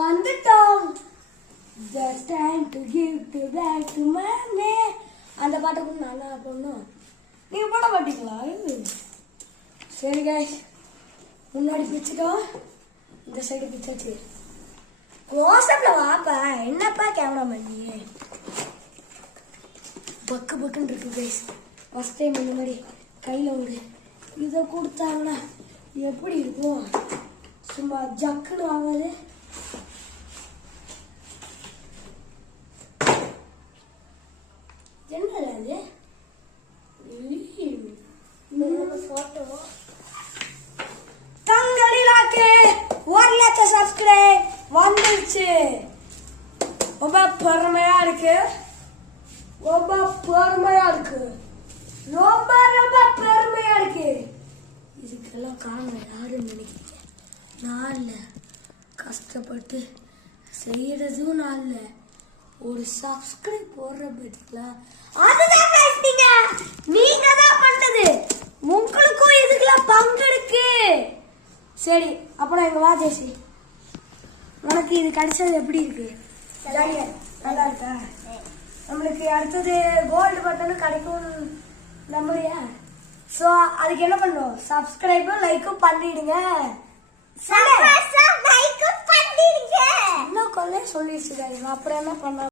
வந்துட்டோம். Just time to give to back to mommy. அந்த பாட்டை கூட நல்லா போடணும். நீங்க போட மாட்டீங்களா? சரி guys, முன்னாடி பிடிச்சிட்டோம், இந்த சைடு பிடிச்சாச்சு. க்ளோஸ்அப்ல வாப்பா, என்னப்பா கேமராமேன் நீ? பக்கு பக்குன்னு இருக்கு கைஸ். ஃபர்ஸ்ட் டைம் இந்த மாதிரி கையில் ஒரு இதை கொடுத்தாங்கன்னா எப்படி இருக்கும்? சும்மா ஜக்குன்னு வாங்காது. என்ன அது? போட்டோ தங்கடிலாக்கு 1 லட்சம் சப்ஸ்கிரைப் வந்துருச்சு. ரொம்ப பெருமையா இருக்கு, ரொம்ப பெருமையா இருக்கு, ரொம்ப ரொம்ப பெருமையா இருக்கு. இதுக்கெல்லாம் காரணம் யாருன்னு நினைக்கிறீங்க? நான் இல்லை, கஷ்டப்பட்டு செய்யறதும் நான் இல்லை, ஒரு சப்ஸ்கிரைப் போடுற பத்திங்களா, அதுதான் பேசுறீங்க. நீங்க தான் பண்ணது, உங்களுக்கும் இதுக்கெல்லாம் பங்கு இருக்கு. சரி, அப்புறம் எங்க வா ஜெயஸ்ரீ, உனக்கு இது கிடைச்சது எப்படி இருக்கு? ஜாலியா நல்லா இருக்கா? நம்மளுக்கு அடுத்தது கோல்டு பட்டனும் கிடைக்கும் நம்புறியா? ஸோ அதுக்கு என்ன பண்ணும்? சப்ஸ்கிரைபும் லைக்கும் பண்ணிடுங்க. இன்னும் கொல்ல சொல்லிடுச்சு. அப்புறம் என்ன பண்ண